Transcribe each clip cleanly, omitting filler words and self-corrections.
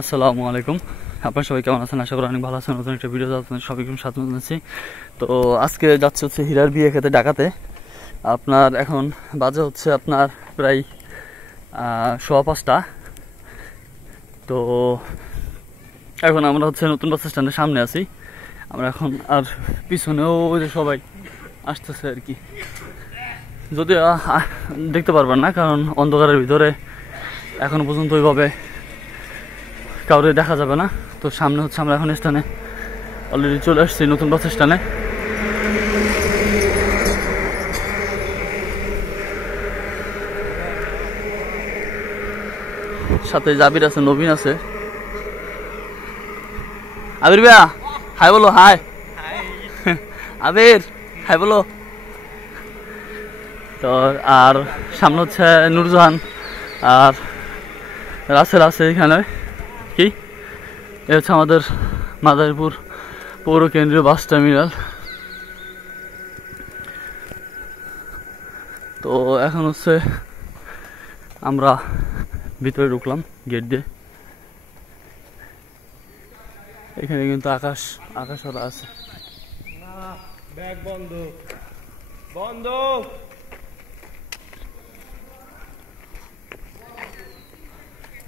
আসসালামু আলাইকুম, আপনারা সবাই কেমন আছেন? আশা করি অনেক ভালো আছেন। নতুন একটা ভিডিও সবাইকে স্বাগত জানাচ্ছি। তো আজকে যাচ্ছে হচ্ছে হীরার বিয়ে খেতে ঢাকাতে। আপনার এখন বাজে হচ্ছে আপনার প্রায় 5:15। তো এখন আমরা হচ্ছে নতুন বাস স্ট্যান্ডের সামনে আছি। আমরা এখন আর পিছনেও সবাই আসতেছে আর কি, যদিও দেখতে পারবেন না কারণ অন্ধকারের ভিতরে এখনো পর্যন্ত ওইভাবে কাউরে দেখা যাবে না। তো সামনে হচ্ছে আমরা এখন স্থানে অলরেডি চলে আসছি, নতুন বাস স্ট্যান্ডে। সাথে জাবির আছে, নবীন আছে। আবির ভাইয়া হাই বলো। হাই আবির, হাই বলো। তো আর সামনে হচ্ছে নুরজাহান আর রাসেল আছে এখানে। কি এ হচ্ছে আমাদের মাদারীপুর পৌর কেন্দ্রীয় বাস টার্মিনাল। তো এখন হচ্ছে আমরা ভিতরে ঢুকলাম গেট দিয়ে। এখানে কিন্তু আকাশ ওরা আছে।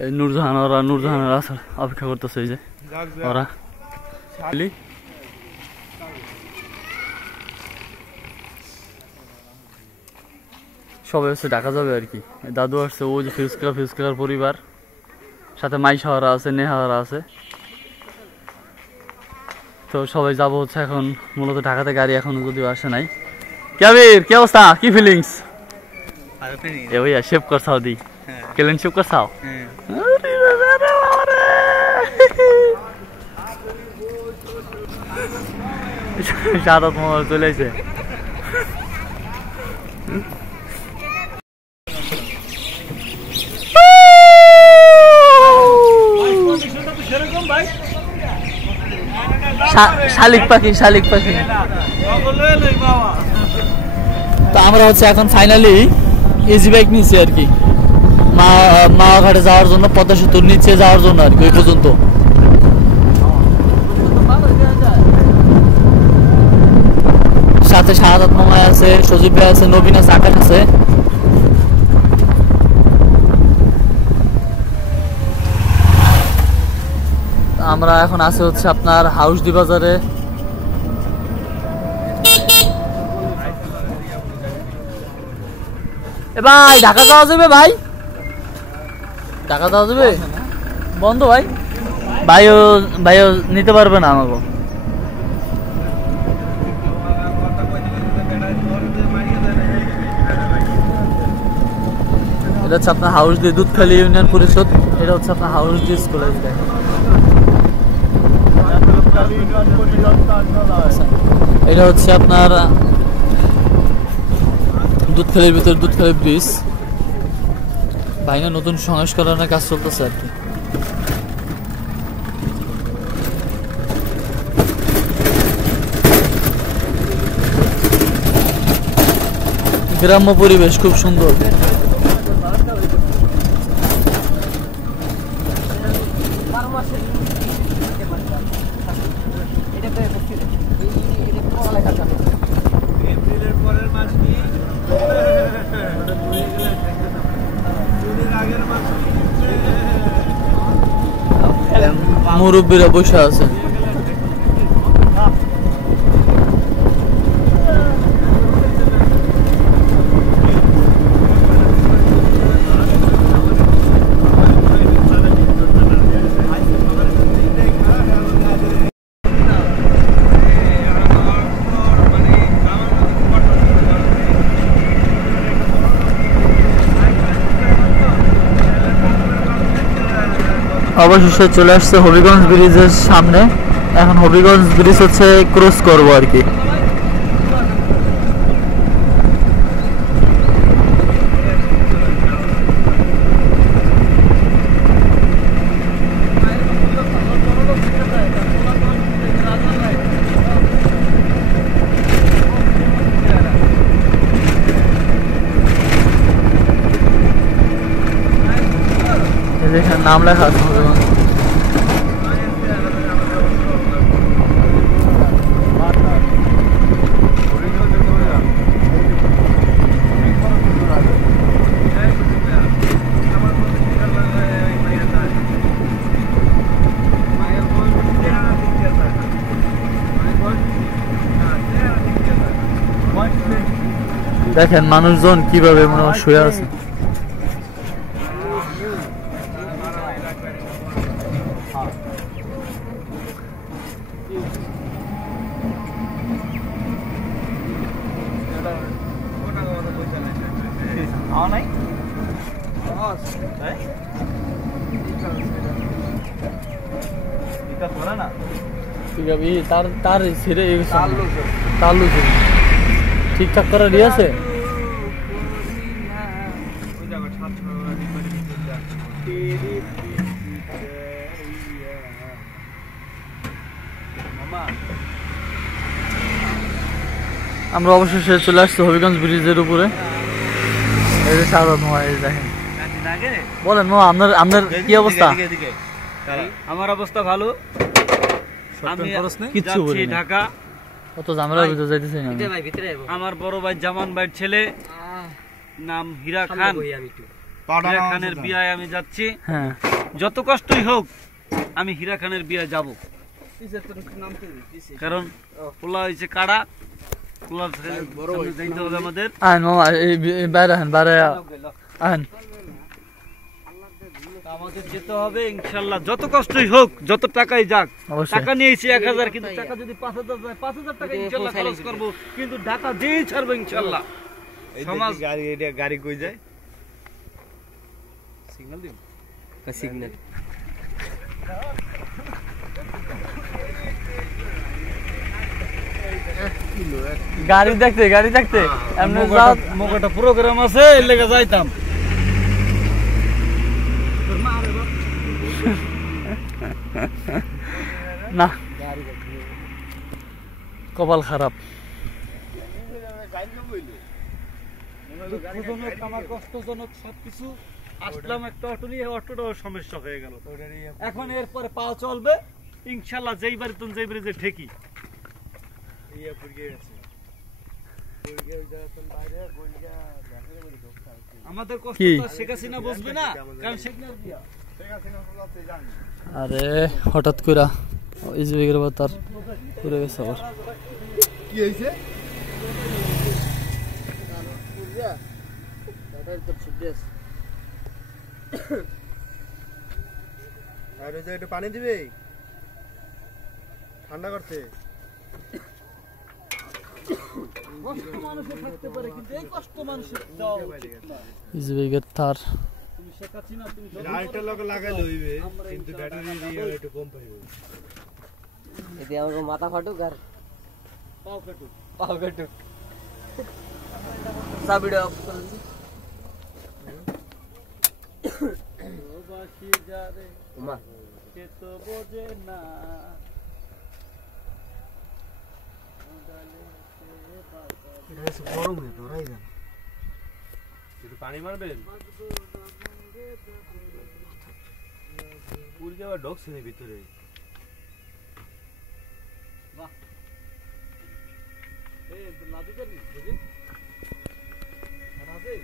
এই নুরজাহানের আসার অপেক্ষা করতেছে। এই যে ওরা সবাই হচ্ছে ঢাকা যাবে আর কি। দাদু আসছে, ও যে ফিউজকার পরিবার, সাথে মাইশাওয়ারা আছে, নেহাওয়ারা আছে। তো সবাই যাবো হচ্ছে এখন মূলত ঢাকাতে। গাড়ি এখনো যদিও আসে নাই। ক্যাবির কি অবস্থা, কি ফিলিংস? এ ভাইয়া শেভ করছাও দি কেলেন শেভ করছাও? সাদা তোমার চলে আসে। শালিক পাখি তো আমরা হচ্ছে এখন ফাইনালি ইজি বাইক নিচ্ছি আর কি, মাওয়াঘাটে যাওয়ার জন্য, পদ্মা সেতুর নিচে যাওয়ার জন্য আর কি। ওই পর্যন্ত সাথে শাহাদাত মামায় আছে, সজীব ভাই আছে, নবীন আছে, আকাশ আছে। আমরা এখন আছি হচ্ছে আপনার হাউসডি বাজারে। ভাই ঢাকা যাওয়া যাবে? ভাই ঢাকা যাওয়া যাবে? বন্ধ ভাই, ভাইও নিতে পারবে না আমাকে। এটা হচ্ছে আপনার হাউসডি দুধখালি ইউনিয়ন পরিষদ। এটা হচ্ছে আপনার হাউসডি স্কুল। এটা হচ্ছে আপনার দুধখালির ভিতরে দুধখালি ব্রিজ। ভাইনা নতুন সংস্করণের কাজ চলতেছে আর কি। গ্রাম্য পরিবেশ খুব সুন্দর। মুরব্বীরা বসে আছে। অবশেষে চলে আসছে হবিগঞ্জ ব্রিজের সামনে। এখন হবিগঞ্জ ব্রিজ হচ্ছে ক্রস করবো আর কি। যেখানে নাম লেখা আছে দেখেন মানুষজন কিভাবে মনে হয় শুয়ে আছে। ঠিকঠাক করে দিয়ে আছে। আমরা অবশেষে চলে আসছি হবিগঞ্জ ব্রিজের উপরে। এই যে স্বাগত মামা, এই দেখেন। বলেন মামা, আপনার কি অবস্থা? আমার অবস্থা ভালো। আমি কিচ্ছু বলি না, ঢাকা কত ঝামেলার ভিতরে যাইতেছি না। আমার বড় ভাই জামান ভাইয়ের ছেলে নাম হীরা খান, হীরা খানের বিয়ায় আমি যাচ্ছি। হ্যাঁ, যত কষ্টই হোক আমি হীরা খানের বিয়ায় যাব, কারণ পোলা হয়েছে কাড়া, পোলার যাইতে হবে আমাদের। আহেন মামা, এই বাইরে আহেন, বাইরে আহেন। আমাদের যেতে হবে ইনশাল্লাহ, যত কষ্টই হোক, যত টাকাই যাক। অবশ্যই। টাকা নিয়েছি 1000, কিন্তু টাকা যদি 5000 যায়, 5000 টাকা ইনশাল্লাহ খরচ করব, কিন্তু ঢাকা দিয়েই ছাড়বো ইনশাল্লাহ। সমাজ গাড়ি কই যায়? সিগন্যাল দিন, সিগন্যাল। গাড়ি দেখতে এমনি মোকাটা প্রোগ্রাম আছে, এর লেগে যাইতাম। না, কপাল খারাপ। আমার কষ্টজনক সবকিছু আসলাম, একটা অটো নিয়ে, অটোটাও সমস্যা হয়ে গেল। এখন এরপরে পাওয়া চলবে ইনশাল্লাহ, যেই বাড়ি তুমি যেই বাড়ি যে ঠেকি। আমাদের কষ্ট শেখ হাসিনা বুঝবে না, কারণ শেখ হাসিনা আরে হঠাৎ করে ইজবেগের তার পুরে গেছে। আবার কি হয়েছে? একটু পানি দিবে, ঠান্ডা করতে। কষ্ট মানুষের থাকতে পারে, কিন্তু এই কষ্ট মানুষের ইজবেগের তার তুমি শেখ হাসিনা, তুমি লাইটের লগে লাগাইলে হইবে, কিন্তু ব্যাটারি দিয়ে একটু কম পাইবে। এতে আমার মাথা ফাটুক আর পাও কাটুক। চাবিটা অফ করে দিই। প্রবাসী যারে ওমা সে তো বোঝে না, গরম হয়ে তো রাই যান, একটু পানি মারবেন। পুরকে আবার ঢোকছে না ভিতরে। বাহ, এই লাদু করবি বুঝি রাজে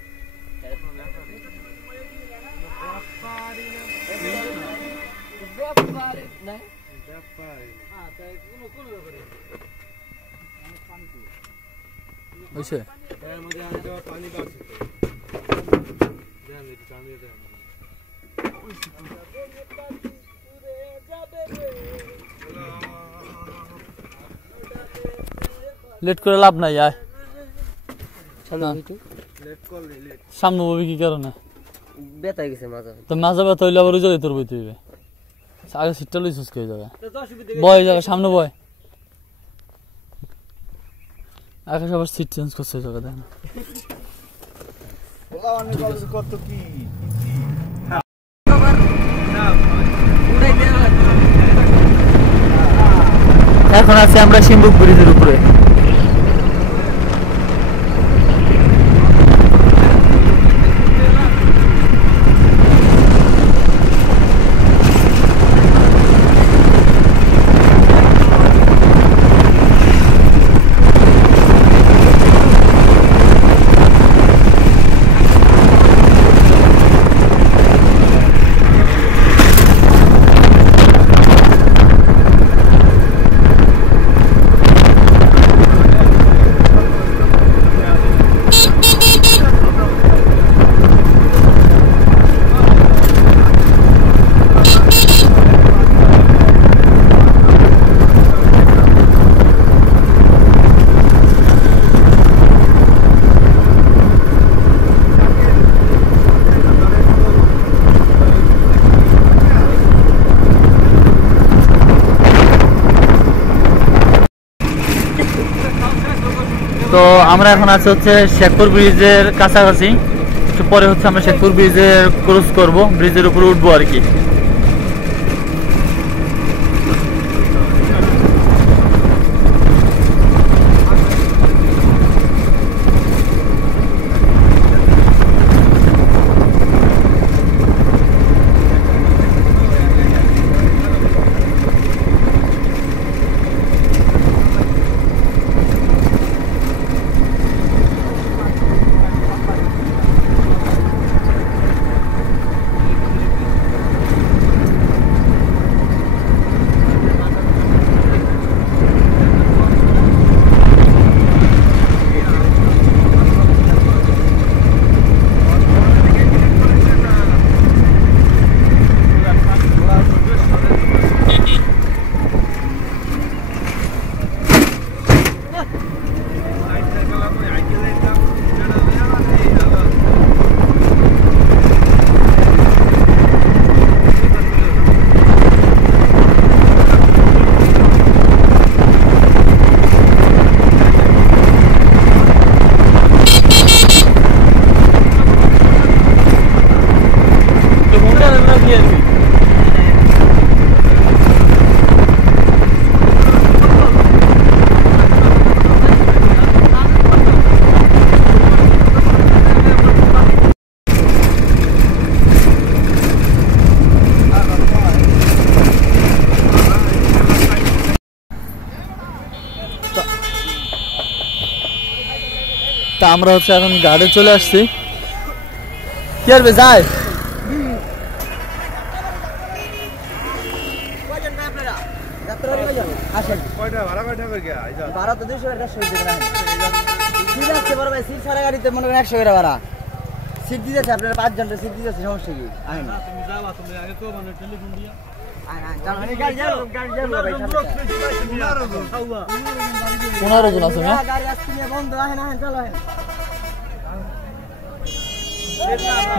ব্যাপারে না ব্যাপারে হ্যাঁ, তাই কোন ব্যাপারে পানি তো বুঝছে। এর মধ্যে আমি তো পানি পাচ্ছি তো। দেন একটু পানি দেন। লেট করে লাভ নাই, আয় লেট করলে লেট। সামনে ববি কি কারণে বেতা গেছে মাথা। তো মাঝে ব্যথা হইলে আবার ওই জায়গায় তোর বইতে হইবে। আগে সিটটা লই সুস্ক হয়ে যাবে, তো অসুবিধা বয় যাবে সামনে বয়। আকাশ আবার সিট চেঞ্জ করছে জায়গা, দেখেন। ওলা অনেক কত কি এখন আছি আমরা সিম্বুক ব্রিজের উপরে। তো আমরা এখন আছি হচ্ছে শেখপুর ব্রিজের কাছাকাছি, একটু পরে হচ্ছে আমরা শেখপুর ব্রিজের ক্রস করব, ব্রিজের উপরে উঠবো আর কি। তা আমরা হচ্ছে এখন গাড়ি চলে আসছি, কি করবে যাই সিট দিতেছে আপনারা 5 জনের সিট দিতেছে, সমস্যা কি? তুমি যাবা, তুমি আগে তো মানে টেলিফোন দিয়া পনেরো জন আছে না?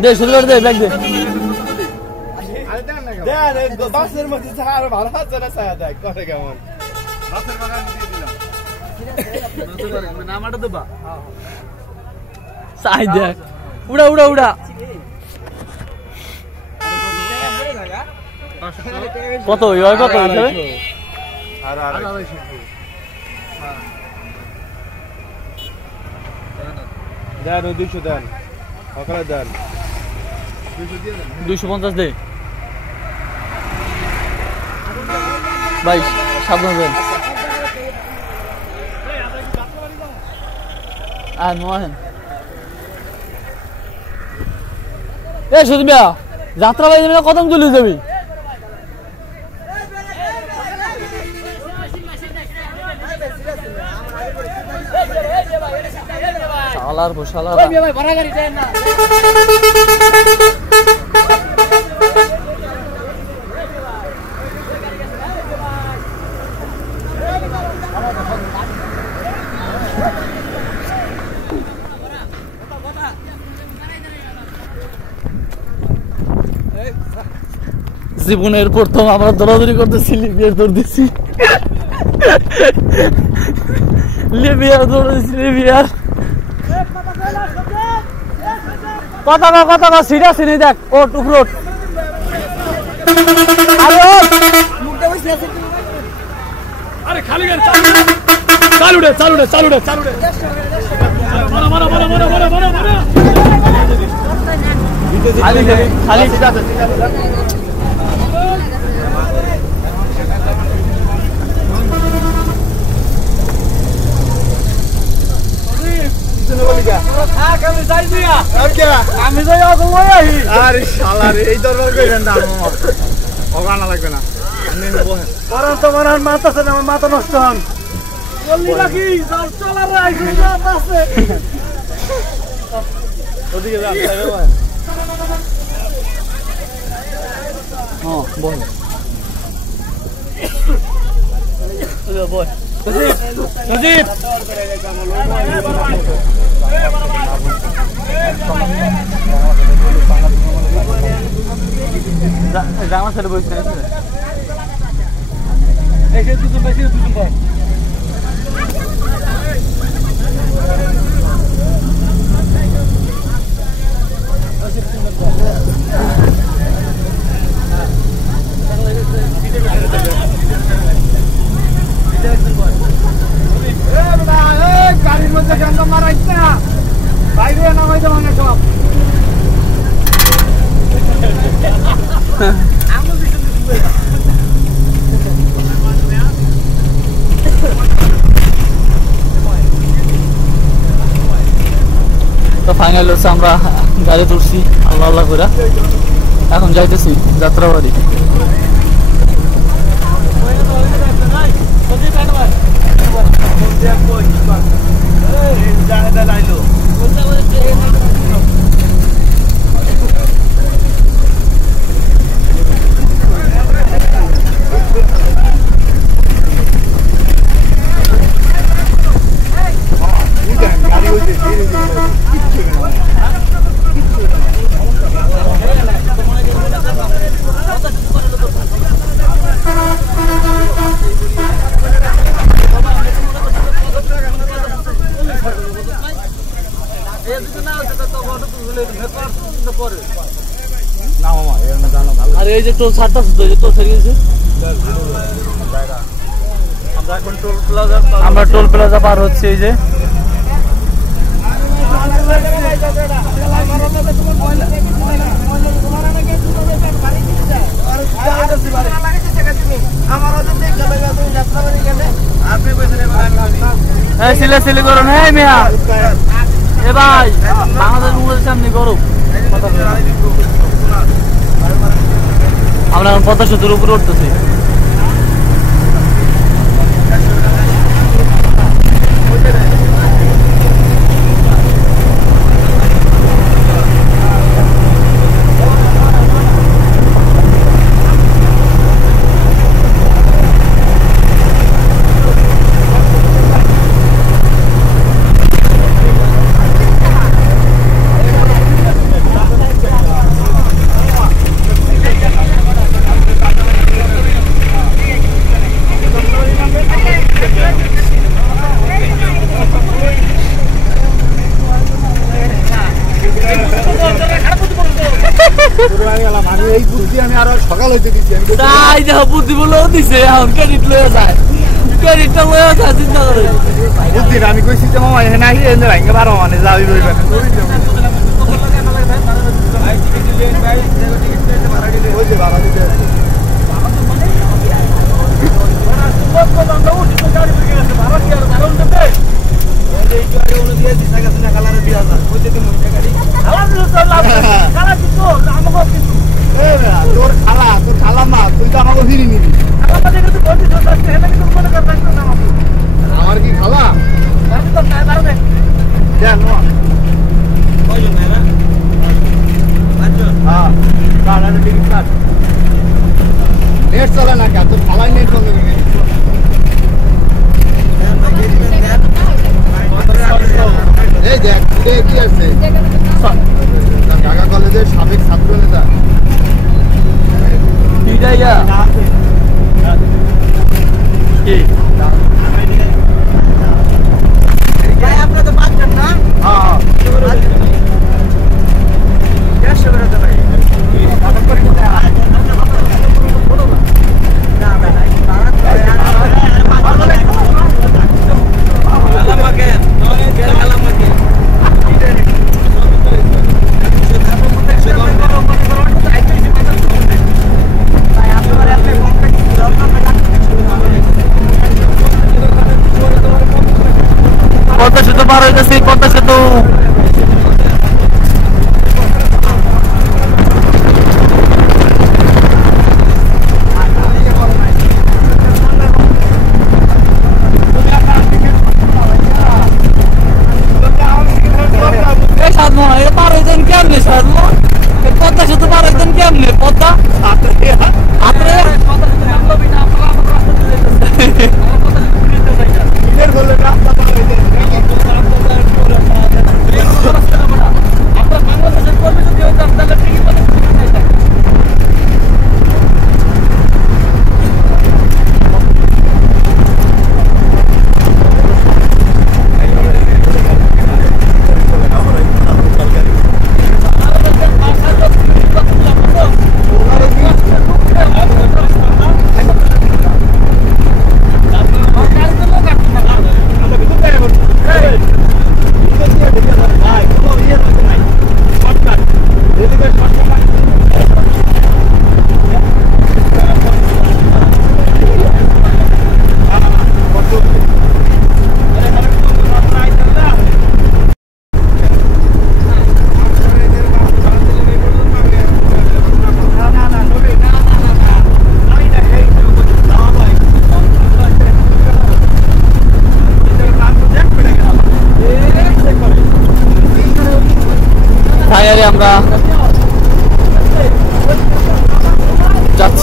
দে শুরু করে দে, ব্যাগ দে। বাসের মধ্যে আরো ভালো হচ্ছে না, ছায়া দেখ করে কেমন বাসের বাগান দিয়ে দিলাম। নামাটা দেবা সাই দেখ, উড়া উড়া উড়া। কত কত দেন 200 দেন, সকালে দেন 250 দে ভাই, সাবধান দেন। আর নোহেন এ শুধু বিয়া যাত্রা বাড়ি যাবি না, কদম তুলে যাবি? শালার বসালার জীবনের প্রথম আমরা দৌড়াদৌড়ি করতেছি, লিবিয়ার দৌড় দিচ্ছি, লিবিয়ার দৌড় দিচ্ছি, লিবিয়ার কথা সিট আছে নেই, দেখ ওট উপর ওট, আরে খালি গাড়ি চালু রে চালু রে চালু রে চালু রে মারা মারা মারা মারা মারা মারা মারা খালি খালি ঠিক আছে আমি যাই আরে শালা রে, এই দরবার কইরেন না ওগানা লাগবে না, তোমার আর মাথা আছে না, আমার মাথা নষ্ট হন বললি নাকি চলার আছে ওদিকে যান হ্যাঁ বল বল সুজিত জামা ছেলে বসে এসে দুজন বেশি দুজন গাড়ির মধ্যে গন্ধ মারাইছ না বাইরে নামাই দেবো না সব তো ফাইনাল হচ্ছে আমরা গাড়ি তুলছি আল্লাহ আল্লাহ করে এখন যাইতেছি যাত্রাবাড়ি। আর এই যে টোল ছাড়টা টোল ছেড়ে গেছে, আমরা টোল প্লাজা পার হচ্ছে। এই যে সিলে গরম। হ্যাঁ মিয়া এ ভাই বাংলাদেশ সামনে গরম। আমরা এখন পদ্মা সেতুর উপরে উঠতেছি। আমি কইছি যে মামা এখানে আসি এনে ভাঙ্গে পারো মানে যাবি বলবেন তোর খালা মা তুই তো আমাকে ফিরি নিবি। আমার কি খালা নেট চলে না কে তোর খালাই নেট চলে এই দেখ কি আছে ঢাকা কলেজের সাবেক ছাত্র নেতা আপনারা তো পাচ্ছেন না।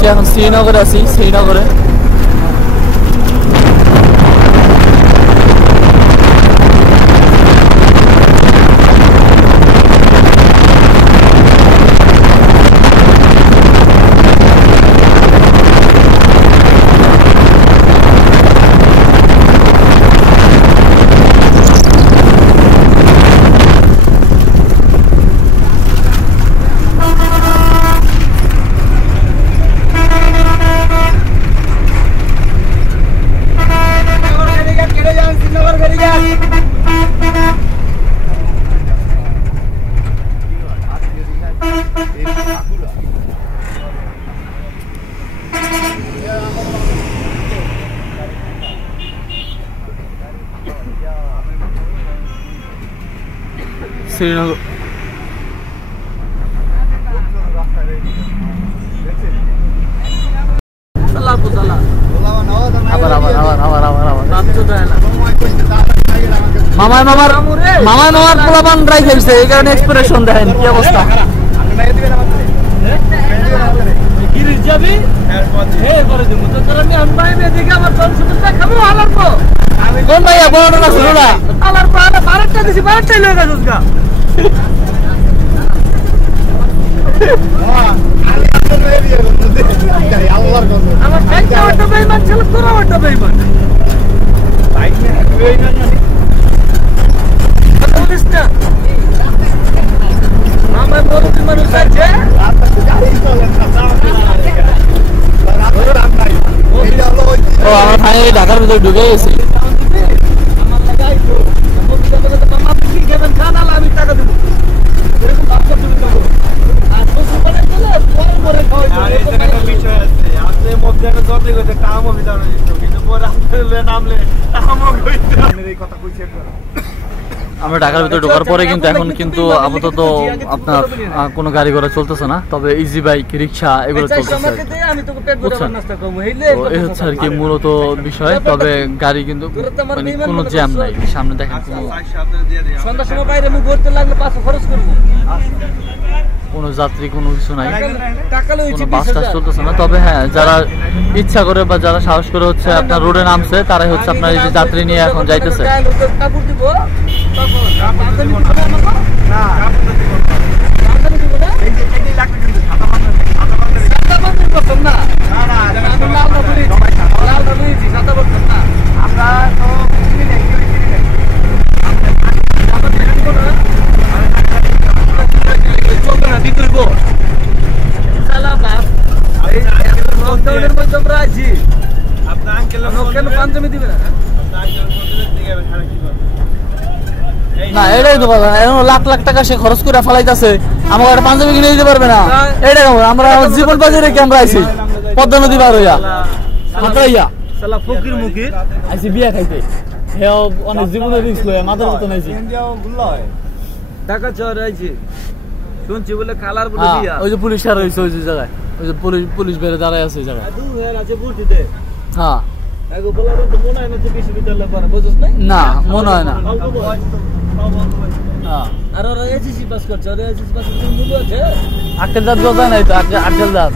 যাচ্ছি এখন শ্রীনগরে আছি, শ্রীনগরে। শ্রীনগর মামার পোলাপান ড্রাই খেলছে, এই কারণে এক্সপ্রেশন দেখেন কি অবস্থা। কোন ভাইয়া বড় না ছিল না বারেরটা দিছি, বারেরটাই লয়ে গেছিস গা। আমার একটা ওটা বেইমান ছিল, তোরা ওটা বেইমান। বলিস না আমার বড় মানুষ আছে। ও আমার ফাইনালি ঢাকার ভিতরে ঢুকে গেছি। আমরা ঢাকার ভিতরে ঢোকার পরে কিন্তু এখন কিন্তু আপাতত আপনার কোনো গাড়ি ঘোড়া চলতেছে না, তবে ইজি বাইক, রিক্সা এগুলো চলতেছে। তো এই হচ্ছে আর কি মূলত বিষয়। তবে গাড়ি কিন্তু মানে কোনো জ্যাম নাই, সামনে দেখেন কোনো যাত্রী কোনো কিছু নাই, কোনো বাস টাস চলতেছে না। তবে হ্যাঁ, যারা ইচ্ছা করে বা যারা সাহস করে হচ্ছে আপনার রোডে নামছে, তারাই হচ্ছে আপনার এই যে যাত্রী নিয়ে এখন যাইতেছে। না এটাই তো কথা, লাখ লাখ টাকা সে খরচ করে ফেলাইতেছে, আমাকে একটা পাঞ্জাবি কিনে দিতে পারবে না। এটাই আমরা জীবন বাজারে ক্যামেরা আইছি পদ্মা নদী পার হইয়া হাতরাইয়া ফকির মুখির আইছি বিয়া খাইতে। হেও অনেক জীবনে রিস্ক লয়, মাথার মতো নাইছি টাকা চর আইছি শুনছি বলে খালার বলে দিয়া। ওই যে পুলিশ আর হইছে ওই যে জায়গায়, ওই যে পুলিশ বেরে দাঁড়ায় আছে ওই জায়গায়। হ্যাঁ না মনে হয় না। আটকেল দাঁত বোঝা নাই তো, আটকেল দাঁত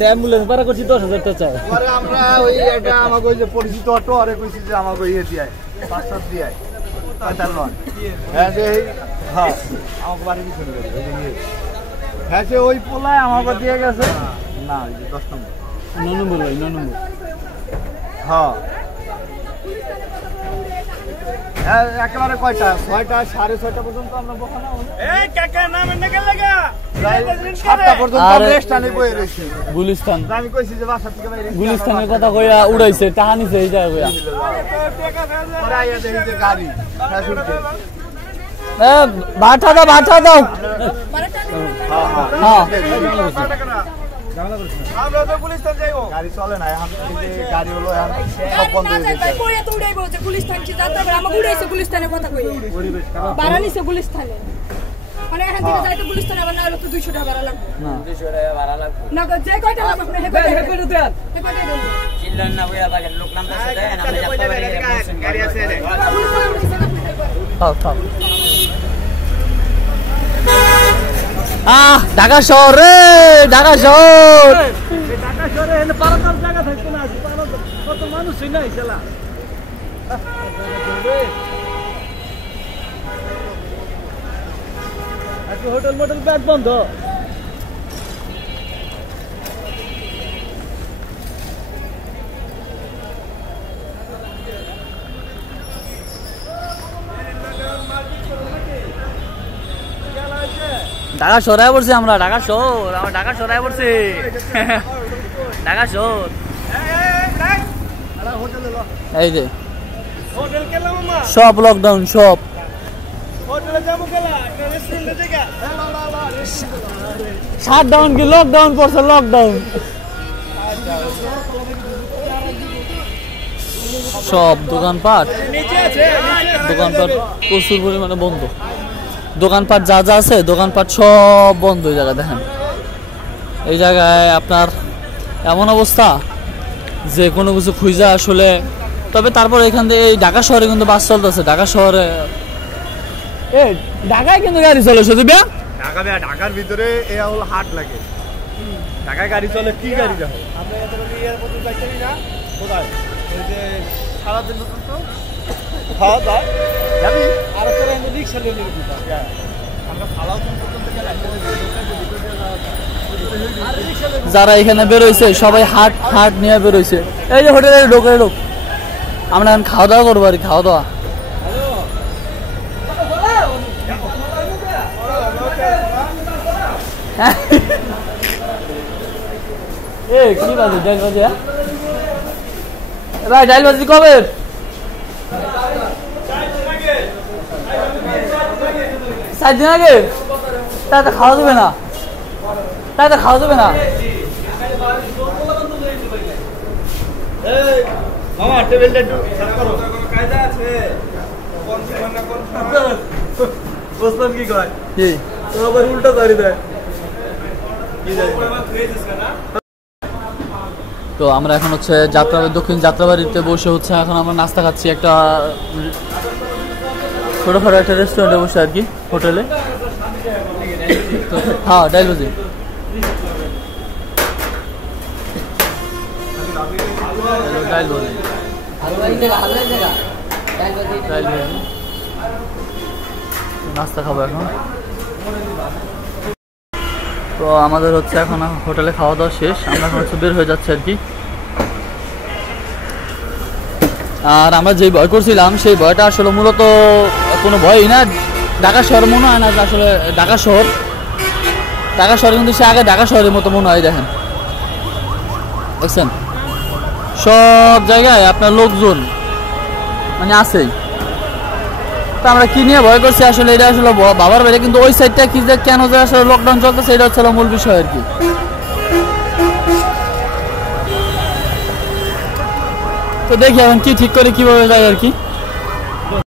অ্যাম্বুলেন্স ভাড়া করছি 10,000 টাকা চাই। পরে আমরা ওই একটা আমাকে ওই যে পরিচিত অটো আরে কইছি যে আমাকে ইয়ে দিয়ায় 5-7 দিয়ায় পাতাল লন। হ্যাঁ যে হ্যাঁ আমাকে বাড়ি দিতে হবে এই যে হ্যাঁ যে ওই পোলায় আমাকে দিয়ে গেছে না 10 নম্বর 9 নম্বর ভাই 9 নম্বর। হ্যাঁ একেবারে কয়টা 6টা 6:30 পর্যন্ত আমরা বসানো এই কাকা নাম এনে গেল লাগা 7টা পর্যন্ত রেস্ট আনি বই রইছি গুলিস্তান আমি কইছি যে বাসা থেকে বাইরে গুলিস্তানের কথা কইয়া উড়াইছে টাকা নিছে এই জায়গা কইয়া পরে আইয়া দেখি যে গাড়ি ফ্যাসুলতে ভাটা দাও হ্যাঁ আমরা তো গুলিস্তান যাইবো গাড়ি চলে না এখন গাড়ি হলো এখন সব বন্ধ হয়ে গেছে কই তো উড়াইবো যে গুলিস্তান কি যাত্রা করে আমাকে উড়াইছে গুলিস্তানের কথা কই বারানিছে গুলিস্তানে মানে এখান থেকে যাইতে গুলিস্তানে আবার না হলে তো 200 টাকা ভাড়া লাগবে না 200 টাকা ভাড়া লাগবে না যে কয়টা লাগবে আপনি হেপে দেন চিল্লান না বইয়া বাগের লোক নাম আছে দেন আমরা যাত্রা বাড়ি গাড়ি আছে রে থাক ঢাকা শহর রে ঢাকা শহর ঢাকা শহরে এনে পারাদার জায়গা থাকতো না কত মানুষই নাই খেলা আজকে হোটেল মোটেল ব্যাট বন্ধ ঢাকা শহরে পড়ছি আমরা ঢাকা শহরে পড়ছি ঢাকা শহর এই যে হোটেল গেলাম মামা সব লকডাউন সব হোটেলে যাবো গেলা রেস্টুরেন্টে জায়গা শাটডাউন কি লকডাউন পড়ছে লকডাউন সব দোকানপাট প্রচুর পরিমাণে বন্ধ দোকানপাট যা আছে দোকানপাট সব বন্ধ এই জায়গায় দেখেন এই জায়গায় আপনার এমন অবস্থা যে কোনো কিছু খুঁজে আসলে তবে তারপর এখান থেকে এই ঢাকা শহরে কিন্তু বাস চলতেছে ঢাকা শহরে ঢাকায় কিন্তু গাড়ি চলে শুধু ঢাকার ভিতরে এ হল হাট লাগে ঢাকায় গাড়ি চলে কি গাড়ি দেখো আমরা এত ইয়ার মধ্যে যাচ্ছি না কোথায় ওই যে সারাদিন তো খাওয়া দাওয়া যাবি আর তোরা এনে রিক্সা নিয়ে নিবি আমরা ফালাও পর্যন্ত গেলে যারা এখানে বেরোইছে সবাই হাট নিয়ে বেরোইছে এই যে হোটেলে ঢোক আমরা এখন খাওয়া দাওয়া করবো আর খাওয়া দাওয়া কি বাজে ডাইল বাজে ভাই ডাইল বাজি কবে 4 দিন আগে তাতে খাওয়া যাবে না মামা টেবিলটা একটু সাফ করো কায়দা আছে কোন না কোন বসলাম কি কয় কি তো আবার উল্টো করে দেয় কি যায় তো আমরা এখন হচ্ছে দক্ষিণ যাত্রাবাড়িতে বসে হচ্ছে এখন আমরা নাস্তা খাচ্ছি একটা ছোটখাটো একটা রেস্টুরেন্টে বসে আর কি হোটেলে হ্যাঁ ডাইল বাজি নাস্তা খাবো এখন তো আমাদের হচ্ছে এখন হোটেলে খাওয়া দাওয়া শেষ আমরা এখন হচ্ছে বের হয়ে যাচ্ছি আর কি আর আমরা যে ভয় করছিলাম সেই ভয়টা আসলে মূলত কোনো ভয়ই না ঢাকা শহর মনে হয় না যে আসলে ঢাকা শহর কিন্তু সে আগে ঢাকা শহরের মতো মনে হয় দেখেন দেখছেন সব জায়গায় আপনার লোকজন মানে আছেই তো আমরা কি নিয়ে ভয় করছি আসলে এটা আসলে বাবার বাইরে কিন্তু ওই সাইডটা কি যে কেন যে আসলে লকডাউন চলতেছে এটা হচ্ছে মূল বিষয় আর কি তো দেখি এখন কি ঠিক করে কিভাবে যায় আর কি